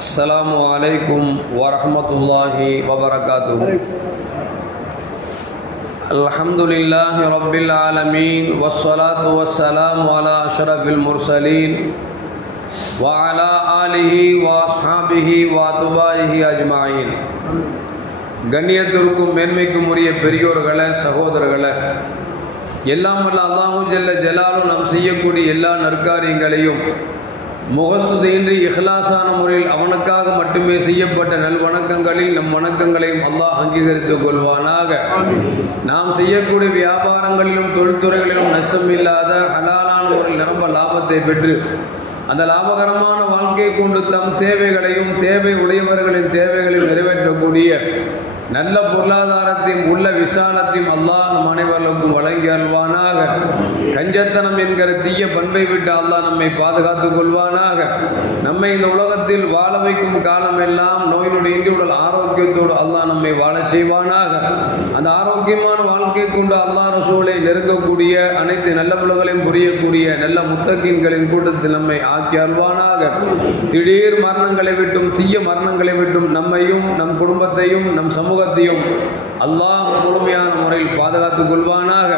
अस्सलामु अलैकुम वरहमतुल्लाहि वबरकातुहु। अल्हम्दुलिल्लाहि रब्बिल आलमीन वस्सलातु वस्सलामु अला अशरफिल मुरसलीन व अला आलिहि व अस्हाबिहि व अत्बाइहि अजमाइन। கண்ணியத்திற்கும் மேன்மைக்கும் உரிய பெரியோர்களே, சகோதரர்களே, எல்லாம் வல்ல அல்லாஹு ஜல்ல ஜலாலும் நாம் செய்யக்கூடிய எல்லா நற்காரியங்களையும் முகஸ்துதியின்றி இஹ்லாஸான முறையில் அவனுக்காக மட்டுமே செய்யப்பட்ட நல்வணக்கங்களில் நம் வணக்கங்களையும் அல்லாஹ் அங்கீகரித்துக் கொள்வானாக. நாம் செய்யக்கூடிய வியாபாரங்களிலும் தொழில்துறைகளிலும் நஷ்டமில்லாத ஹலாலான முறையில் நிரம்ப லாபத்தை பெற்று அந்த லாபகரமான வாழ்க்கையை கொண்டு தம் தேவைகளையும் தேவை உடையவர்களின் தேவைகளையும் நிறைவேற்றக்கூடிய நல்ல பொருளாதாரத்தையும் உள்ள விசாலத்தையும் அல்லாஹ் நம் அனைவர்களுக்கும் வழங்கி அல்வானாக. கஞ்சத்தனம் என்கிற தீய பண்பை விட்டு அல்லாஹ் நம்மை பாதுகாத்துக் கொள்வானாக. நம்மை இந்த உலகத்தில் வாழ வைக்கும் காலம் எல்லாம் நோய் நொடி இன்றி உடல் ஆரோக்கியத்தோடு அல்லாஹ் நம்மை வாழ செய்வானாக. அந்த ஆரோக்கியமான வாழ்க்கை கொண்டு அல்லாஹ் ரசூலை நெருங்கக்கூடிய அனைத்து நல்ல முறைகளையும் புரியக்கூடிய நல்ல முத்தகீன்களின் கூட்டத்தில் நம்மை ஆக்கி அல்வானாக. திடீர் மரணங்களை விட்டும் தீய மரணங்களை விட்டும் நம்மையும் நம் குடும்பத்தையும் நம் சமூகத்தையும் அல்லாஹ் முழுமையான முறையில் பாதுகாத்துக் கொள்வானாக.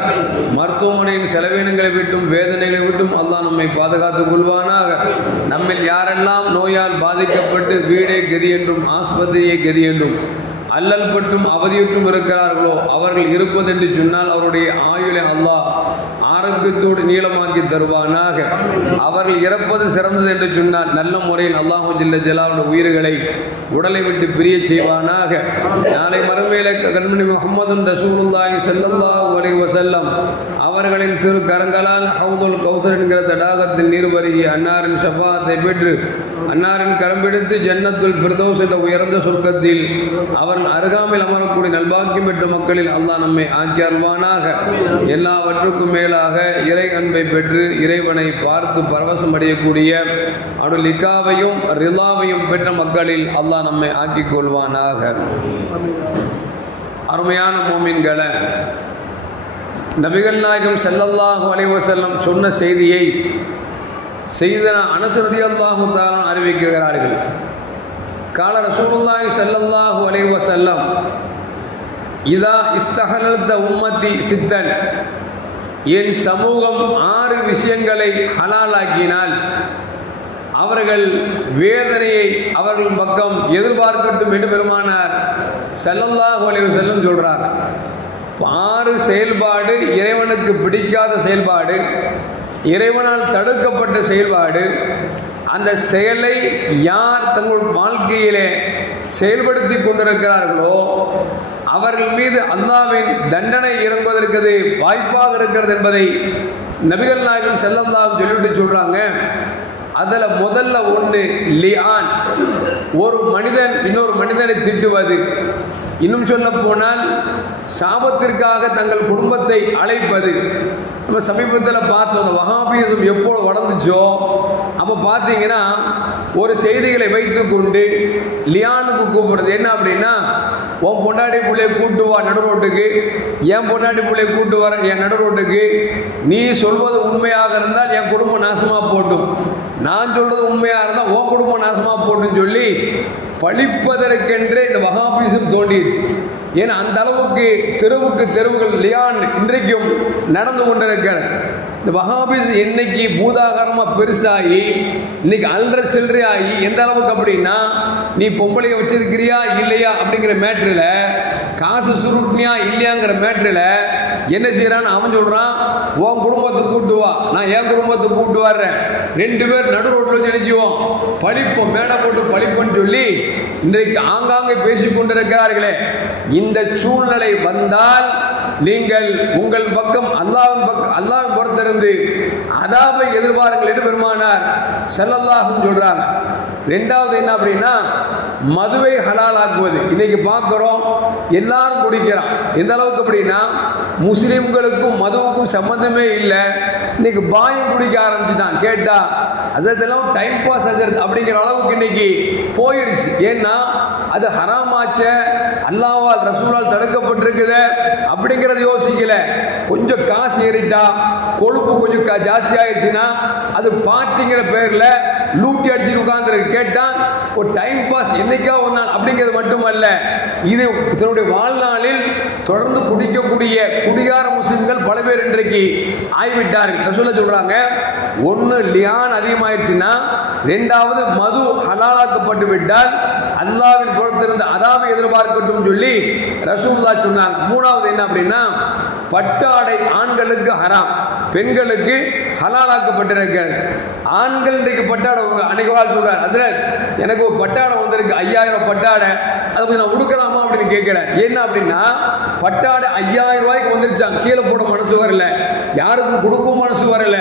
மருத்துவமனையின் செலவினங்களை விட்டும் வேதனைகளை விட்டும் அல்லாஹ் நம்மை பாதுகாத்துக் கொள்வானாக. நம்மில் யாரெல்லாம் நோயால் பாதிக்கப்பட்டு வீடே கதி என்றும் ஆஸ்பத்திரியை கதி என்றும் அல்லல் பட்டும் அவதியுற்றும் இருக்கிறார்களோ அவர்கள் இருப்பதென்று சொன்னால் அவருடைய ஆயுளை அல்லாஹ் ஆரோக்கியத்தோடு நீளமாக்கி தருவானாக. அவர்கள் இறப்பது சிறந்தது என்று சொன்னால் நல்ல முறையில் அல்லாஹு ஜல்ல ஜலாலுடைய உயிர்களை உடலை விட்டு பிரிய செய்வானாக. நாளை மறுமையில கண்மணி முஹம்மது ரசூலுல்லாஹி ஸல்லல்லாஹு அலைஹி வஸல்லம் அவர்களின் திரு கரங்களால் ஹவுதுல் கௌசர் என்கிற தடாகத்தில் நீர் பருகி அன்னாரின் ஷஃபாத்தை பெற்று அன்னாரின் கரம்பிடித்து ஜன்னத்துல் ஃபிர்தௌஸ் என்ற உயர்ந்த சொர்க்கத்தில் அவர் அருகாமையில் அமரக்கூடிய நல்பாக்கியம் பெற்ற மக்களில் அல்லாஹ் நம்மை ஆக்கி அல்வானாக. எல்லாவற்றுக்கும் மேலாக இறை அன்பை பெற்று இறைவனை பார்த்து பரவசம் அடையக்கூடிய அவருடைய லிகாவையும் ரிலாவையும் பெற்ற மக்களில் அல்லாஹ் நம்மை ஆக்கிக் கொள்வானாக. அருமையான மோமின்களே, நபிகள் நாயகம் ஸல்லல்லாஹு அலைஹி வஸல்லம் சொன்ன செய்தியை செய்தனா அனஸ் ரலியல்லாஹு தஆலா அறிவிக்கிறார்கள். கால ரசூலுல்லாஹி ஸல்லல்லாஹு அலைஹி வஸல்லம் இதா இஸ்தஹலத உம்மத்தி சித்தன், என் சமூகம் 6 விஷயங்களை ஹலாலாக்கினால் அவர்கள் வேதனையை அவர்கள் பக்கம் எதிர்பார்க்கட்டும் என்று பெருமானார் ஸல்லல்லாஹு அலைஹி வஸல்லம் சொல்றார். 6 செயல்பாடு இறைவனுக்கு பிடிக்காத செயல்பாடு, இறைவனால் தடுக்கப்பட்ட செயல்பாடு. அந்த செயலை யார் தங்கள் வாழ்க்கையிலே செயல்படுத்தி கொண்டிருக்கிறார்களோ அவர்கள் மீது அல்லாஹ்வின் தண்டனை இறங்குவதற்கு வாய்ப்பாக இருக்கிறது என்பதை நபிகள் நாயகம் ஸல்லல்லாஹு சொல்லிவிட்டு சொல்றாங்க. அதுல முதல்ல ஒன்று லிஆன், ஒரு மனிதன் இன்னொரு மனிதனை திட்டுவது. இன்னும் சொல்ல போனால் சாபத்திற்காக தங்கள் குடும்பத்தை அழைப்பது. நம்ம சமீபத்தில் பார்த்தோம், அந்த வஹாபிசம் எப்போது வளர்ந்துச்சோ அப்போ பார்த்தீங்கன்னா ஒரு செய்திகளை வைத்து கொண்டு லியானுக்கு கூப்பிடுறது. என்ன அப்படின்னா, உன் பொண்டாட்டி பிள்ளையை கூட்டு வா நடு ரோட்டுக்கு, என் பொண்டாட்டி பிள்ளையை கூட்டு வர என் நடு ரோட்டுக்கு, நீ சொல்வது உண்மையாக இருந்தால் என் குடும்பம் நாசமாக போட்டும், நான் சொல்றது உண்மையாக இருந்தால் உன் குடும்பம் நாசமாக போட்டுன்னு சொல்லி பழிப்பதற்கென்றே இந்த வஹாபிசம் தோண்டிடுச்சு. ஏன்னா அந்த அளவுக்கு தெருவுக்கு தெருவுகள் லியான் இன்றைக்கும் நடந்து கொண்டிருக்கிறது. இந்த வஹாபிஸ் என்னைக்கு பூதாகாரமாக பெருசாகி இன்னைக்கு அல்ற சில்லறையாகி எந்த அளவுக்கு அப்படின்னா, நீ பொம்பளைய வச்சிருக்கிறியா இல்லையா அப்படிங்கிற மேட்ரில், காசு சுருட்டினியா இல்லையாங்கிற மேட்ரில் என்ன செய்யறான்னு அவன் சொல்றான், உன் குடும்பத்தை கூட்டு வா, நான் என் குடும்பத்தை கூட்டு வர்றேன், 2 பேர் நடு ரோட்டில் வச்சு நினைச்சுவோம் பழிப்போம், மேடை போட்டு பழிப்போன்னு சொல்லி இன்றைக்கு ஆங்காங்கே பேசிக் கொண்டிருக்கிறார்களே. இந்த சூழ்நிலை வந்தால் நீங்கள் உங்கள் பக்கம் அல்லாஹ்வின் புறத்திலிருந்து அதாபை எதிர்பாருங்கள் என்று பெருமானார் ஸல்லல்லாஹு சொல்றாங்க. 2வது என்ன அப்படின்னா, மதுவை ஹலாலாக்குவது. இன்னைக்கு பார்க்கிறோம், எல்லாரும் குடிக்கிறான். எந்த அளவுக்கு அப்படின்னா, முஸ்லிம்களுக்கும் மதுவுக்கும் சம்பந்தமே இல்லை. இன்னைக்கு பாயும் குடிக்க ஆரம்பிச்சுட்டான். கேட்டா அதெல்லாம் டைம் பாஸ் அப்படிங்கிற அளவுக்கு இன்னைக்கு போயிடுச்சு. ஏன்னா அது ஹராமாச்ச, அல்லாஹ்வால் ரசூலால் தடுக்கப்பட்டிருக்குது அப்படிங்கறது யோசிக்கல. கொஞ்சம் காசு ஏறிட்டா, கொழுப்பு கொஞ்சம் ஜாஸ்தி ஆயிடுச்சுன்னா அது பார்ட்டிங்கிற பேர்ல லூட்டி அடிச்சுட்டு உட்கார்ந்து கேட்டா ஒரு டைம் பாஸ் என்னைக்கா ஒரு நாள் அப்படிங்கிறது மட்டுமல்ல, இது தன்னுடைய வாழ்நாளில் தொடர்ந்து குடிக்கக்கூடிய குடிகார முஸ்லிம்கள் பல பேர் இன்றைக்கு ஆய்விட்டார்கள். ரசூலுல்லாஹ் சொல்றாங்க, ஒன்னு லியான் அதிகமாயிருச்சுன்னா, இரண்டாவது மது ஹலாலாக்கப்பட்டு விட்டால் அல்லாஹ்வின் புறத்திலிருந்து அதாவை எதிர்பார்க்கட்டும் சொல்லி ரசூலுல்லாஹ் சொன்னாங்க. மூணாவது என்ன அப்படின்னா, பட்டாடை ஆண்களுக்கு ஹராம், பெண்களுக்கு ஹலாலாக்கப்பட்டிருக்கிறது. ஆண்கள் இன்றைக்கு பட்டாடை அன்னைக்கு சொல்றாரு, அதுல எனக்கு ஒரு பட்டாடை வந்திருக்கு 5000 பட்டாடை, அதுக்கு நான் உடுக்கலாமா அப்படின்னு கேட்கிறேன். என்ன அப்படின்னா, பட்டாடை 5000 ரூபாய்க்கு வந்துருச்சான், கீழே போட மனசு வரல, யாருக்கும் கொடுக்கும் மனசு வரல,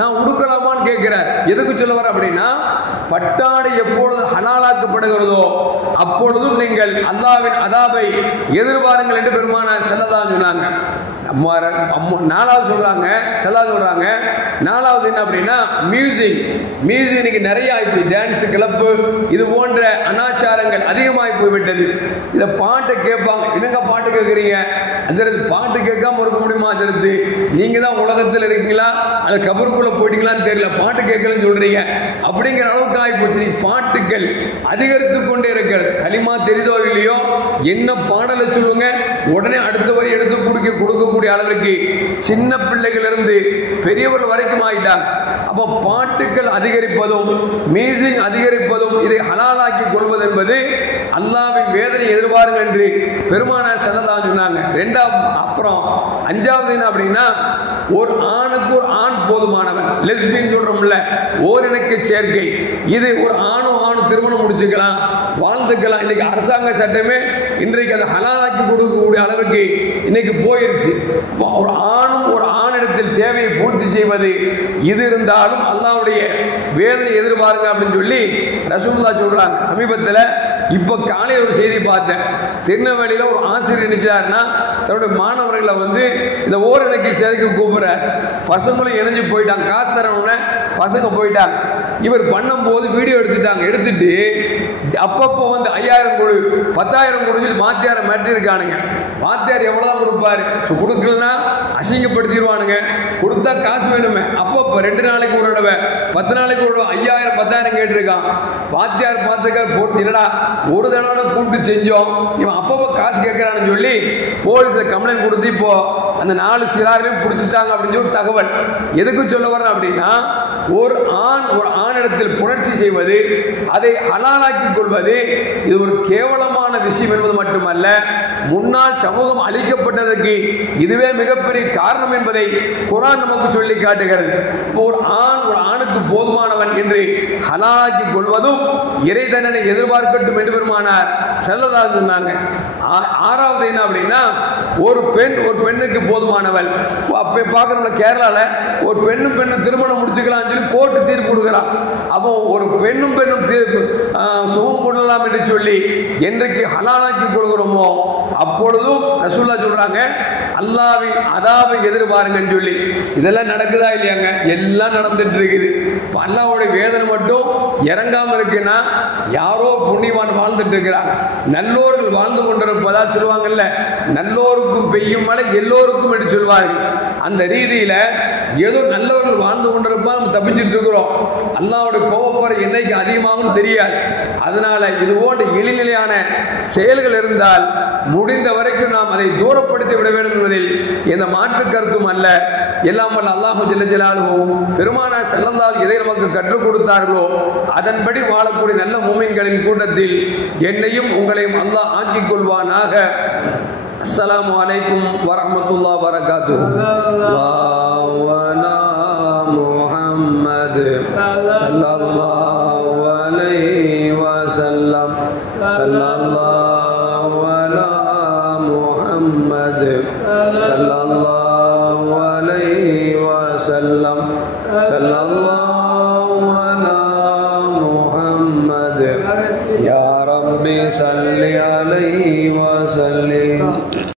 நான் உடுக்கலாமான்னு கேட்கிறார். எதுக்கு சொல்ல வர அப்படின்னா, பட்டாடை எப்பொழுது ஹலாலாக்கப்படுகிறதோ அப்பொழுதும் நீங்கள் அல்லாஹ்வின் அதாபை எதிர்பாருங்கள் என்று பெருமானார் ஸல்லல்லாஹு அலைஹி சொன்னாங்க. நாலாவது சொல்றாங்க, நாலாவது என்ன அப்படின்னா, மியூசிக் இன்னைக்கு நிறைய ஆயிடுச்சு. டான்ஸ் கிளப்பு இது போன்ற அனாச்சாரங்கள் அதிகமாகி போய்விட்டது. இதை பாட்டை கேட்பாங்க, என்னங்க பாட்டு கேட்குறீங்க, அந்த பாட்டு கேட்காம இருக்க முடியுமா? அதற்கு நீங்க தான் உலகத்தில் இருக்கீங்களா அது கபருக்குள்ள போயிட்டீங்களான்னு தெரியல, பாட்டு கேட்கலன்னு சொல்றீங்க அப்படிங்கிற அளவுக்கு ஆகி போச்சு. பாட்டுகள் அதிகரித்து கொண்டே இருக்கிறது. களிமா தெரிதோ இல்லையோ, என்ன பாடலை சொல்லுங்க, உடனே அடுத்த வரை எடுத்து கொடுக்கக்கூடிய அளவிற்கு சின்ன பிள்ளைகள் இருந்து பெரியவர்கள் வரைக்கும் ஆயிட்டாங்க. அப்போ பாட்டுகள் அதிகரிப்பதும் மியூசிக் அதிகரிப்பதும் இதை ஹலாலாக்கி கொள்வது என்பது அல்லாஹ்வின் வேதனை எதிர்பாருங்கள் என்று பெருமானார் ஸல்லல்லாஹு அலைஹி சொன்னாங்க. அப்புறம் அஞ்சாவது என்ன அப்படின்னா, ஒரு ஆணுக்கு ஒரு ஆண் போதுமானவன், லெஸ்பியன் சொல்றோம்ல, ஓரிணக்க சேர்க்கை, இது ஒரு ஆணும் திருமணம் முடிச்சுக்கலாம், வாழ்ந்துக்கலாம். இன்னைக்கு அரசாங்க சட்டமே இன்றைக்கு அதை ஹலாலாக்கி கொடுக்கக்கூடிய அளவுக்கு இன்னைக்கு போயிருச்சு. ஒரு ஆணும் ஒரு ஆணிடத்தில் தேவையை பூர்த்தி செய்வது இது இருந்தாலும் அல்லாஹ்வுடைய வேதனை எதிர்பாருங்க அப்படின்னு சொல்லி ரசூலுல்லாஹ் சொல்றாங்க. சமீபத்தில் இப்ப காலையில் ஒரு செய்தி பார்த்தேன். திருநெல்வேலியில ஒரு ஆசிரியர் நினைச்சாருன்னா, தன்னுடைய மாணவர்களை இந்த ஓரிணக்கை சேர்க்கை கூப்பிடுறார். பசங்களும் இணைஞ்சு போயிட்டாங்க, காசு தரணும்னு பசங்க போயிட்டாங்க. இவர் பண்ணும் போது வீடியோ எடுத்துட்டு அப்பப்போ 5000 கொடு 10,000 கொடுத்து வாத்தியார மாற்றி இருக்கானுங்க. வாத்தியார் எவ்வளவுதான் கொடுப்பாரு, கொடுக்கலன்னா அசிங்கப்படுத்திடுவானுங்க, கொடுத்தா காசு வேணுமே. அப்பப்போ 2 நாளைக்கு ஒரு தடவை 10 நாளைக்கு ஒரு 5000 10,000 கேட்டிருக்கான். வாத்தியார் பார்த்துக்கார், போட்டு என்னடா ஒரு தடவை கூப்பிட்டு செஞ்சோம், இவன் அப்பப்போ காசு கேட்கிறான்னு சொல்லி போலீஸ்ல கம்ப்ளைண்ட் கொடுத்து இப்போ அந்த 4 சிறாரையும் பிடிச்சிட்டாங்க அப்படின்னு சொல்லி தகவல். எதுக்கு சொல்ல வர்றேன் அப்படின்னா, ஒரு ஆணிடத்தில் புணர்ச்சி செய்வது, அதை ஹலாலாக்கி கொள்வது, இது ஒரு கேவலமான விஷயம் என்பது மட்டுமல்ல, முன்னால் சமூகம் அழிக்கப்பட்டதற்கு இதுவே மிகப்பெரிய காரணம் என்பதை குர்ஆன் நமக்கு சொல்லி காட்டுகிறது. ஒரு ஆணுக்கு போதுமானவன் என்று ஹலாலாக்கி கொள்வதும் இறை தண்டனை எதிர்பார்க்கட்டும் என்று பெருமானார் ஸல்லல்லாஹு அலைஹி சொன்னாங்க. ஆறாவது என்ன அப்படின்னா, ஒரு பெண்ணுக்கு போதுமானவள். அப்ப பார்க்கணும், கேரளால ஒரு பெண்ணும் திருமணம் முடிச்சுக்கலாம் சொல்லி கோர்ட்டு தீர்ப்பு கொடுக்கிறான். அப்போ ஒரு பெண்ணும் தீர்ப்பு சுகம் கொள்ளலாம் என்று சொல்லி என்றைக்கு ஹலாலாக்கி கொள்கிறோமோ அப்பொழுதும் ரசூலுல்லாஹ் சொல்றாங்க, அல்லாஹ்வின் அதாவை எதிர்பாருங்கன்னு சொல்லி. இதெல்லாம் நடக்குதா இல்லையாங்க? எல்லாம் நடந்துட்டு இருக்குது. அல்லாஹ்வுடைய வேதனை மட்டும் இறங்காம இருக்குன்னா, யாரோ புண்ணியவான் வாழ்ந்துட்டு இருக்கிறாங்க, நல்லோர்கள் வாழ்ந்து கொண்டிருப்பதா சொல்லுவாங்கல்ல, நல்லோருக்கும் பெய்யும் மழை எல்லோருக்கும் என்று சொல்வார்கள். அந்த ரீதியில ஏதோ நல்லவர்கள் வாழ்ந்து கொண்டிருப்பா நம்ம தப்பிச்சுட்டு இருக்கிறோம். அல்லாஹ்வுடைய கோபப்பட என்னைக்கு அதிகமாகும் தெரியாது. அதனால இது போன்ற இழிநிலையான செயல்கள் இருந்தால் முடிந்த வரைக்கும் நாம் அதை தூரப்படுத்தி விட வேண்டும் என்பதில் எந்த மாற்று கருத்தும் அல்ல. எல்லாம் வல்ல அல்லாஹ் ஜல்ல ஜலாலுஹு பெருமானார் ஸல்லல்லாஹு எதை நமக்கு கற்றுக் கொடுத்தார்களோ அதன்படி வாழக்கூடிய நல்ல மூமின்களின் கூட்டத்தில் என்னையும் உங்களையும் அல்லாஹ் ஆக்கிக் கொள்வானாக. அஸ்ஸலாமு அலைக்கும் வரஹ்மத்துல்லாஹி வபரகாத்துஹு. முஹம்மது ஸல்லல்லாஹு அலைஹி வஸல்லம். ஸல்லல்லாஹு அலா முஹம்மது ஸல்லல்லாஹு அலைஹி வஸல்லம். ஸல்லல்லாஹு அலா முஹம்மது யா ரப்பி ஸல்லி அலைஹி வஸல்லிம்.